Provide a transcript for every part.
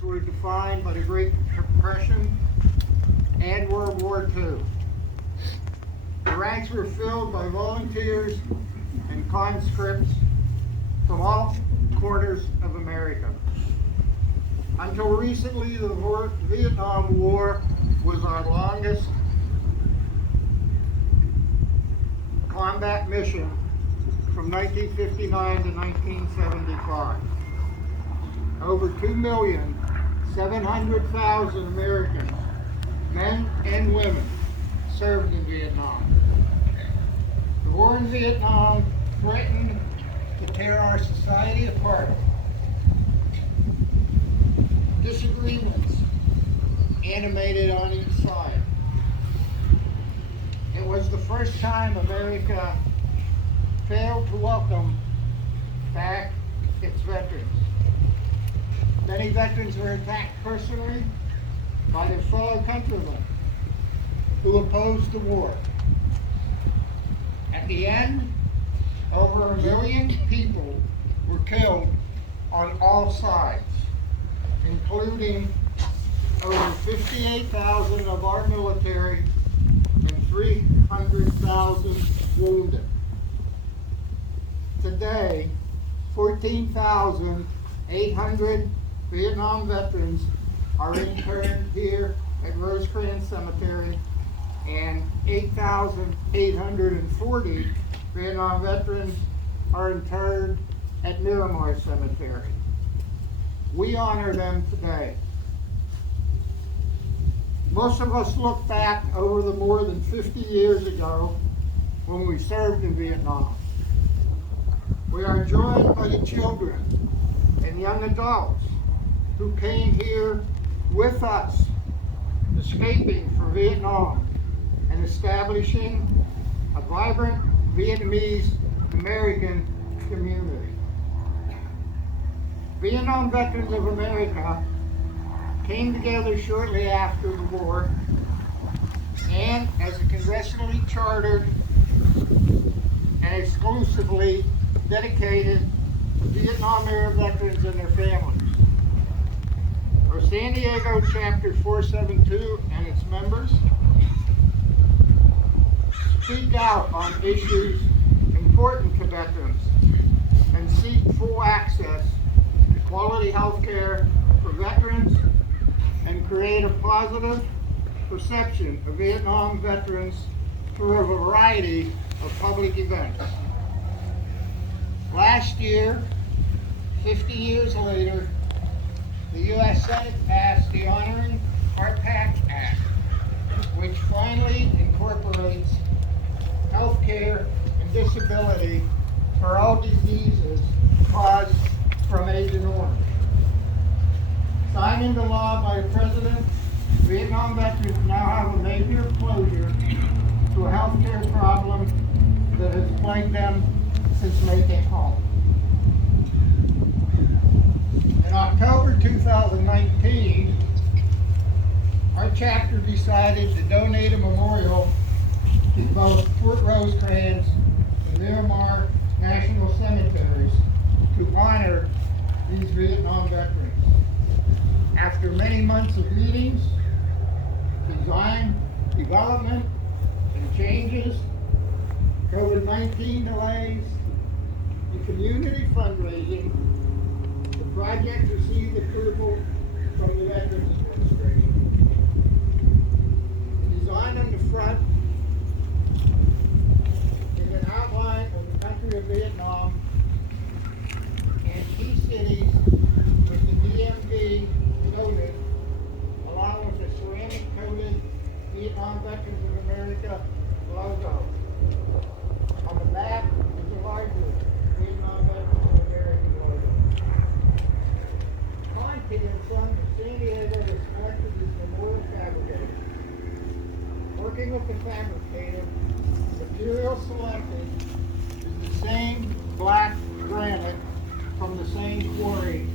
lives were defined by the Great Depression and World War II. The ranks were filled by volunteers and conscripts from all corners of America. Until recently, the Vietnam War was our longest combat mission from 1959 to 1975. Over 2,700,000 Americans, men and women, served in Vietnam. The war in Vietnam threatened to tear our society apart. Disagreements animated on each side. It was the first time America failed to welcome back its veterans. Many veterans were attacked personally by their fellow countrymen who opposed the war. At the end, over 1 million people were killed on all sides, including over 58,000 of our military and 300,000 wounded. Today, 14,800 Vietnam veterans are interned here at Rosecrans Cemetery, and 8,840 Vietnam veterans are interred at Miramar Cemetery. We honor them today. Most of us look back over the more than 50 years ago when we served in Vietnam. We are joined by the children and young adults who came here with us, escaping from Vietnam and establishing a vibrant Vietnamese American community. Vietnam Veterans of America came together shortly after the war, and as a congressionally chartered and exclusively dedicated to Vietnam-era veterans and their families. Our San Diego Chapter 472 and its members speak out on issues important to veterans and seek full access to quality health care for veterans and create a positive perception of Vietnam veterans through a variety of public events. Last year, 50 years later, the U.S. Senate passed the Honoring Our Past Act, which finally incorporates health care and disability for all diseases caused from Agent Orange. Signed into law by the President, Vietnam veterans now have a major closure to a health care problem that has plagued them since they came home. In October 2019, our chapter decided to donate a memorial to both Fort Rosecrans and Miramar National Cemeteries to honor these Vietnam veterans. After many months of meetings, design, development, and changes, COVID-19 delays, and community fundraising, the project received approval from the Veterans Administration. Designed on the front is an outline of the country of Vietnam and key cities with the DMV noted, along with the ceramic-coated Vietnam Veterans of America logo. On the back is the larger Vietnam Veterans of America logo. Conti and Sons of San Diego was selected as the memorial fabricator. Working with the fabricator, the material selected is the same black granite from the same quarry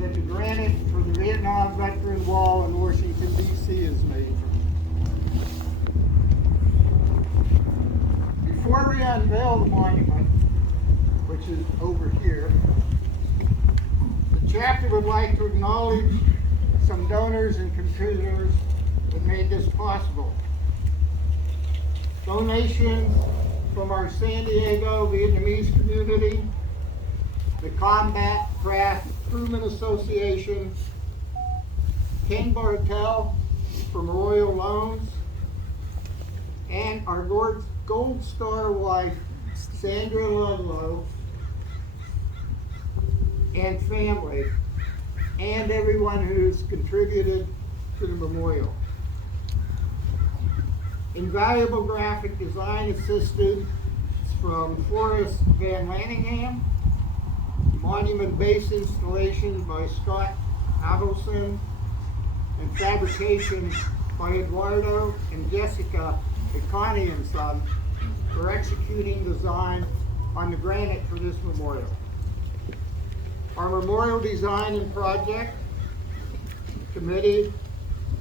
that the granite for the Vietnam Veteran Wall in Washington, D.C. is made from. Before we unveil the monument, which is over here, the chapter would like to acknowledge donors and contributors that made this possible. Donations from our San Diego Vietnamese community, the Combat Craft Crewmen Association, Ken Bartel from Royal Loans, and our Gold Star wife, Sandra Ludlow, and family, and everyone who's contributed to the memorial. Invaluable graphic design assistance from Forrest Van Lanningham, monument base installation by Scott Adelson, and fabrication by Eduardo and Jessica Ecani and Son for executing design on the granite for this memorial. Our memorial design and project committee,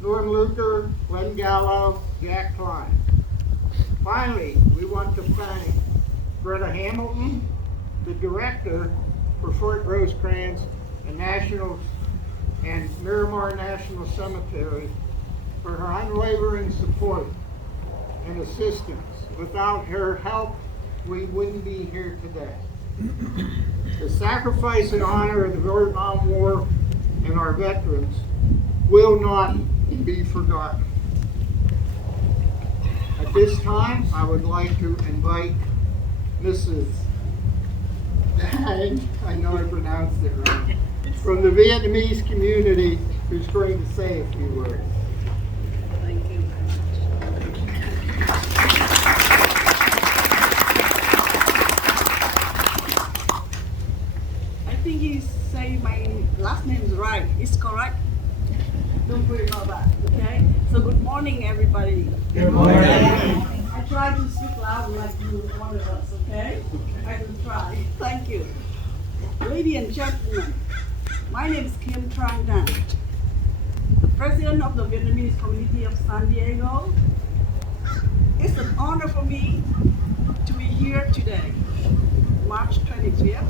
Norm Luker, Len Gallo, Jack Klein. Finally, we want to thank Greta Hamilton, the director for Fort Rosecrans and Miramar National Cemetery, for her unwavering support and assistance. Without her help, we wouldn't be here today. The sacrifice and honor of the Vietnam War and our veterans will not be forgotten. At this time, I would like to invite Mrs. Dung, I know I pronounced it wrong, from the Vietnamese community, who's going to say a few words. Thank you very much. I think he say my last name is right. It's correct. Don't worry about that. Okay. So good morning, everybody. Good morning. I try to speak loud like you wanted us. Okay. I will try. Thank you, ladies and gentlemen. My name is Kim Trang Dung, the president of the Vietnamese community of San Diego. It's an honor for me to be here today, March 25th,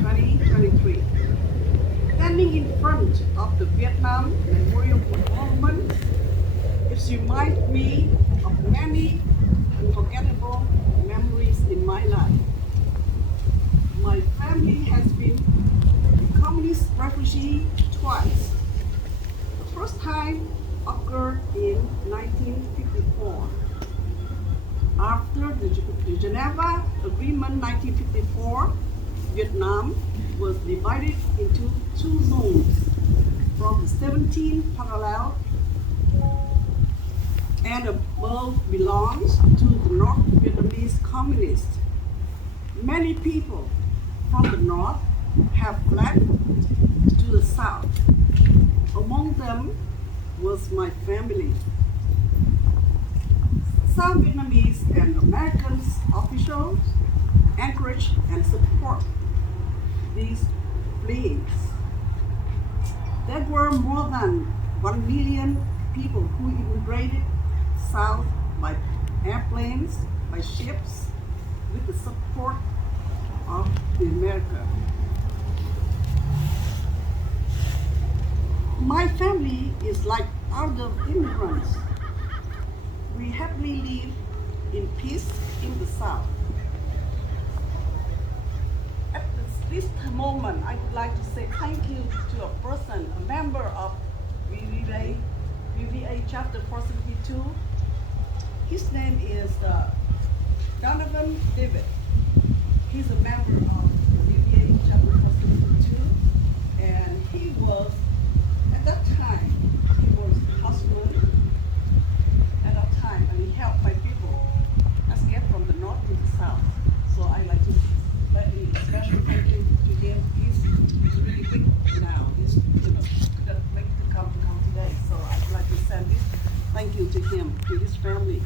2023. Standing in front of the Vietnam Memorial Monument, it reminds me of many unforgettable memories in my life. My family has been a communist refugee twice. The first time occurred in 1954. After the Geneva Agreement 1954, Vietnam was divided into two zones from the 17th parallel, and above belongs to the North Vietnamese Communists. Many people from the north have fled to the south. Among them was my family. Some Vietnamese and American officials encourage and support these fleeings. There were more than 1 million people who immigrated south by airplanes, by ships, with the support of America. My family is like other immigrants. We happily live in peace in the south. At this moment, I would like to say thank you to a person, a member of VVA Chapter 472. His name is Donovan David. He's a member of VVA Chapter 472, and he was, at that time, he was a husband at that time, and he helped my people escape from the north to the south. So I like to let a special thank you to him. He's really big now. He's couldn't make to come today. So I'd like to send this thank you to him, to his family.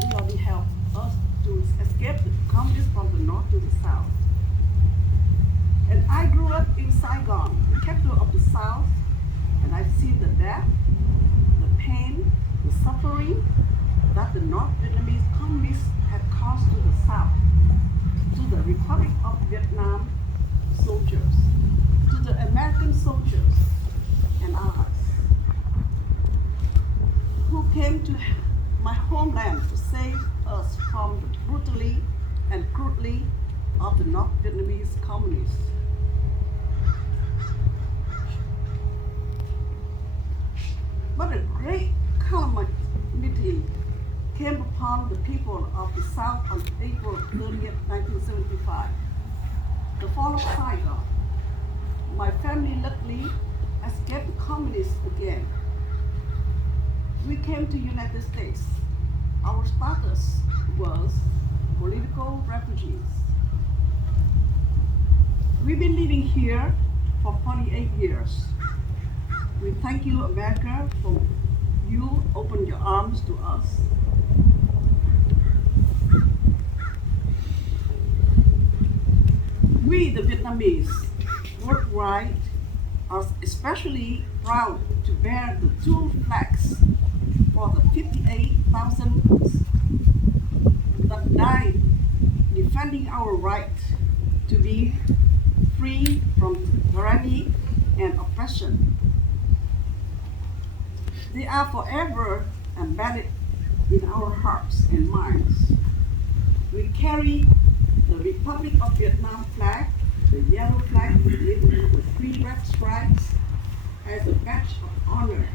He really helped us to escape the communists from the north to the south. And I grew up in Saigon, the capital of the south, and I've seen the death, the pain, the suffering that the North Vietnamese communists had caused to the south, to the Republic of Vietnam soldiers, to the American soldiers and allies. upon the people of the South on April 30th, 1975. The fall of Saigon. My family luckily escaped the communists again. We came to United States. Our status was political refugees. We've been living here for 48 years. We thank you, America, for you open your arms to us. We, the Vietnamese, worldwide, are especially proud to bear the two flags for the 58,000 that died defending our right to be free from tyranny and oppression. They are forever embedded in our hearts and minds. We carry the Republic of Vietnam flag, the yellow flag with 3 red stripes, as a badge of honor.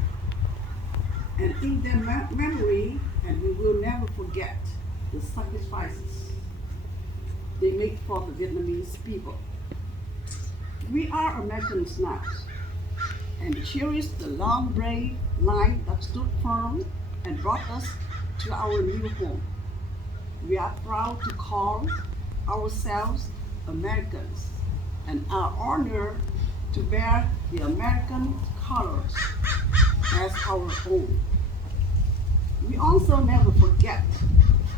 And in their memory, and we will never forget the sacrifices they made for the Vietnamese people. We are Americans now, and cherish the long brave line that stood firm and brought us to our new home. We are proud to call ourselves Americans and are honored to bear the American colors as our own. We also never forget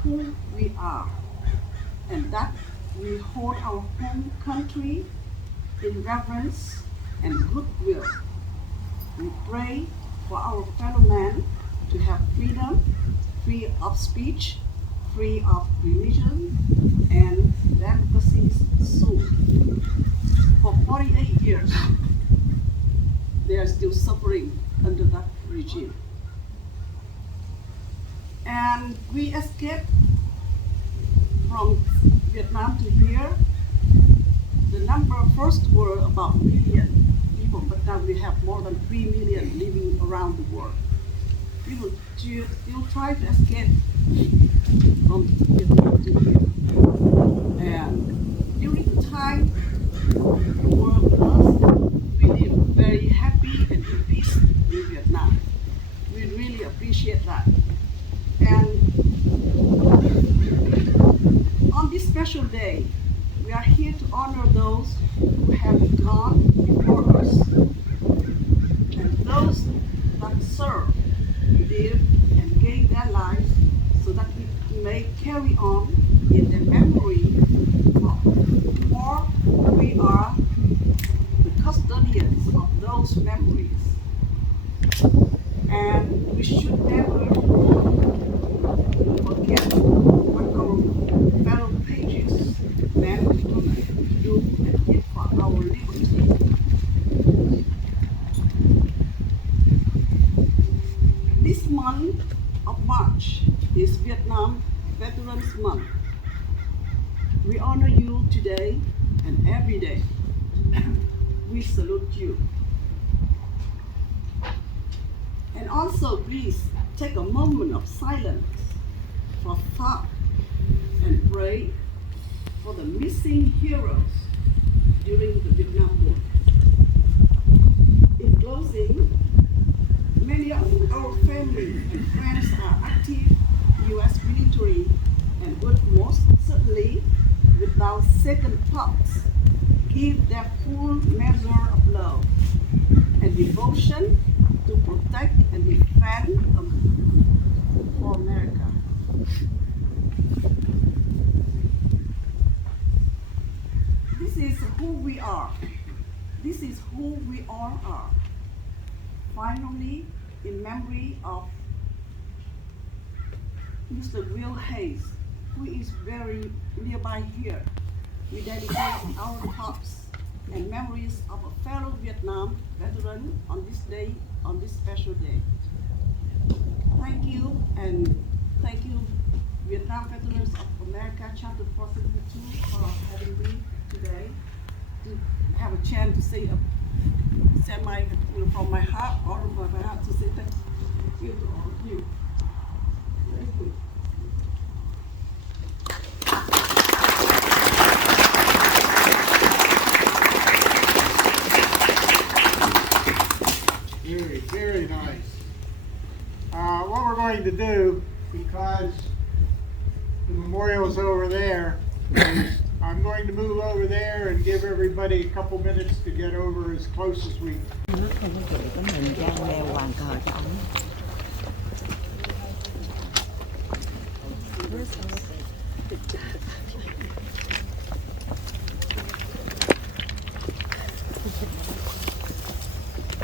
who we are and that we hold our home country in reverence and goodwill. We pray for our fellow man to have freedom, free of speech, free of religion, and democracy soon. For 48 years, they are still suffering under that regime. And we escaped from Vietnam to here. The number first were about 1 million people, but now we have more than 3 million living around the world. We will still try to escape from Vietnam to here. And during the time the world with us, we live very happy and in peace in Vietnam. We really appreciate that. And on this special day, we are here to honor those who have gone before us and those that serve, live, and gave their lives so that we may carry on in their memory, for we are the custodians of those memories. And we should never forget what our fellow pages, men and women, do and did for our liberty. This month of March is Vietnam Veterans Month. We honor you today and every day. We salute you. And also, please take a moment of silence for thought and pray for the missing heroes during the Vietnam War. In closing, many of our family and friends are active U.S. military and would most certainly, without second thoughts, give their full measure of love and devotion to protect and defend for America. This is who we are. This is who we all are. Finally, in memory of Mr. Will Hayes, who is very nearby here, we dedicate our thoughts and memories of a fellow Vietnam veteran on this day, on this special day. Thank you, and thank you, Vietnam Veterans of America, Chapter 472, for having me today to have a chance to say, send my, from my heart, all of my heart, to say thank you to all of you. Thank you. Very, very nice. What we're going to do, because the memorial's over there, is I'm going to move over there and give everybody a couple minutes to get over as close as we can. Mình đang đeo bàn cờ cho ông.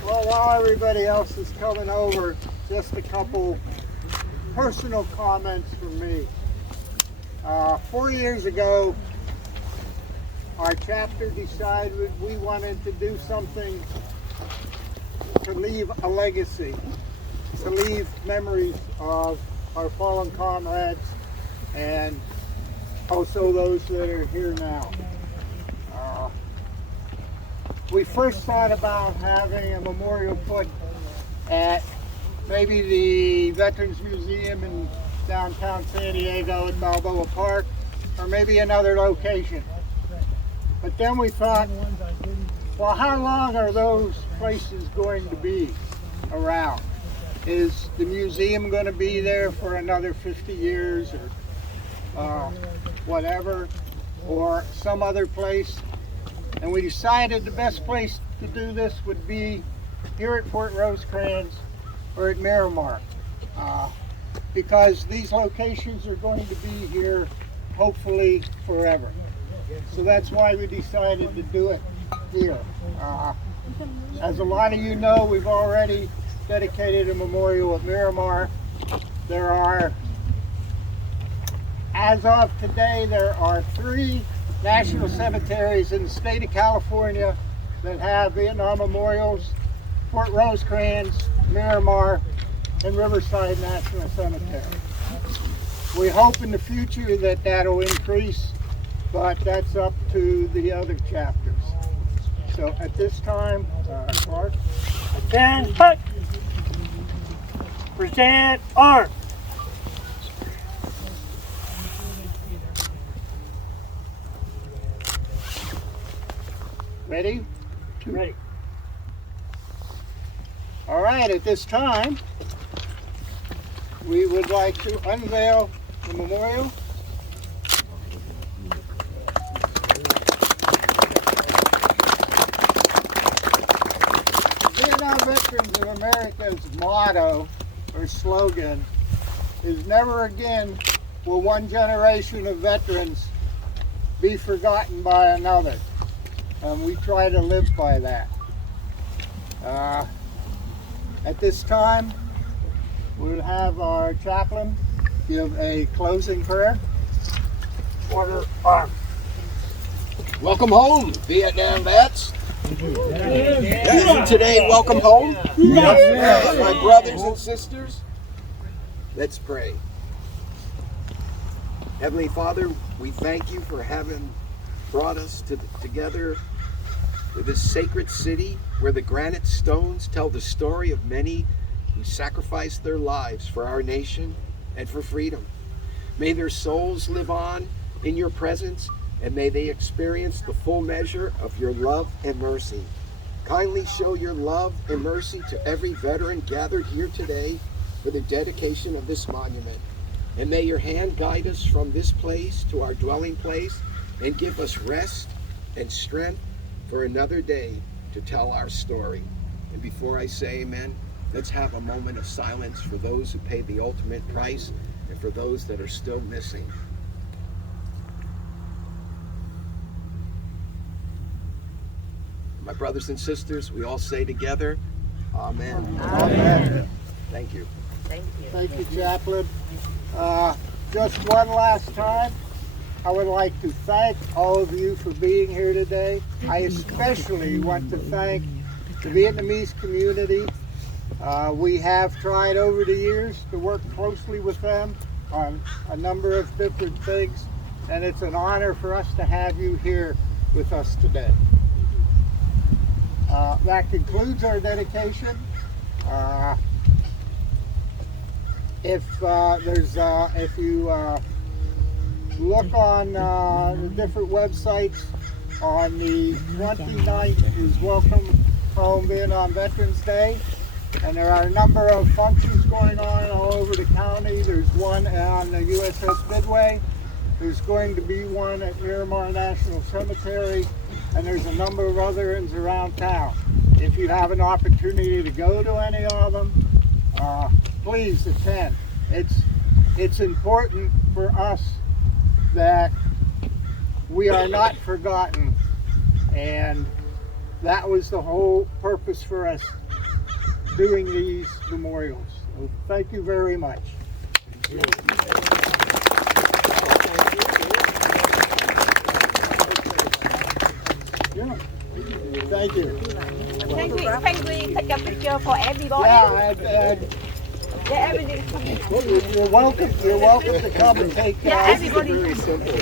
Well, while everybody else is coming over, just a couple personal comments from me. 4 years ago, our chapter decided we wanted to do something to leave a legacy, to leave memories of our fallen comrades and also those that are here now. We first thought about having a memorial put at maybe the Veterans Museum in downtown San Diego at Balboa Park, or maybe another location. But then we thought, well, how long are those places going to be around? Is the museum going to be there for another 50 years or whatever, or some other place? And we decided the best place to do this would be here at Fort Rosecrans or at Miramar, because these locations are going to be here hopefully forever. So that's why we decided to do it here. As a lot of you know, we've already dedicated a memorial at Miramar. There are, as of today, there are 3 national cemeteries in the state of California that have Vietnam memorials: Fort Rosecrans, Miramar, and Riverside National Cemetery. We hope in the future that that'll increase, but that's up to the other chapters. So at this time, Clark. Stand put. Present arms. Ready? Ready. All right, at this time, we would like to unveil the memorial. Vietnam Veterans of America's motto or slogan is "Never again will one generation of veterans be forgotten by another." We try to live by that. At this time, we'll have our chaplain give a closing prayer. Order arms. Welcome home, Vietnam vets. Today, welcome home. My brothers and sisters, let's pray. Heavenly Father, we thank you for having brought us together to this sacred city where the granite stones tell the story of many who sacrificed their lives for our nation and for freedom. May their souls live on in your presence, and may they experience the full measure of your love and mercy. Kindly show your love and mercy to every veteran gathered here today for the dedication of this monument. And may your hand guide us from this place to our dwelling place and give us rest and strength for another day to tell our story. And before I say amen, let's have a moment of silence for those who paid the ultimate price and for those that are still missing. My brothers and sisters, we all say together, amen. Amen. Thank you. Thank you. Thank you, Chaplain. Just one last time, I would like to thank all of you for being here today. I especially want to thank the Vietnamese community. We have tried over the years to work closely with them on a number of different things, and it's an honor for us to have you here with us today. That concludes our dedication. If you look on the different websites, on the 29th is Welcome Home Vietnam Veterans Day. And there are a number of functions going on all over the county. There's one on the USS Midway. There's going to be one at Miramar National Cemetery. And there's a number of other ones around town. If you have an opportunity to go to any of them, please attend. It's important for us that we are not forgotten, and that was the whole purpose for us doing these memorials. So thank you very much. Yeah. Thank you. Can we take a picture for everybody? Yeah, everybody. you're welcome. You're welcome to come and take. Yeah, everybody. Very simple.